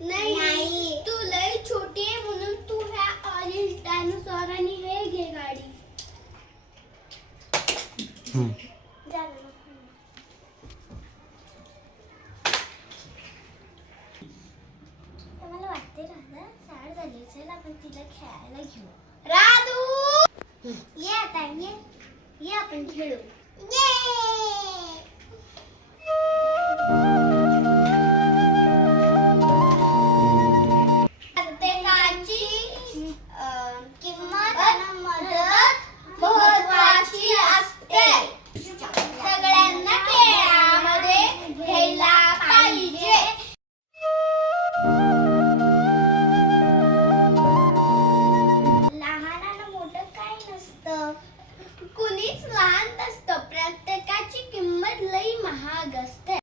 नाही तू लय छोटी आहे म्हणून तू ह्या ऑरेंज डायनोसॉर आणि हे घे गाडी आपण तिला खेळायला घेऊ राधू! ये आता ये. ये आपण खेळू. प्रत्येकाची किंमत असते. सगळ्यांना खेळामध्ये घ्यायला पाहिजे. असतं. कुणीच लहान नसतं. प्रत्येकाची किंमत लई महाग असते.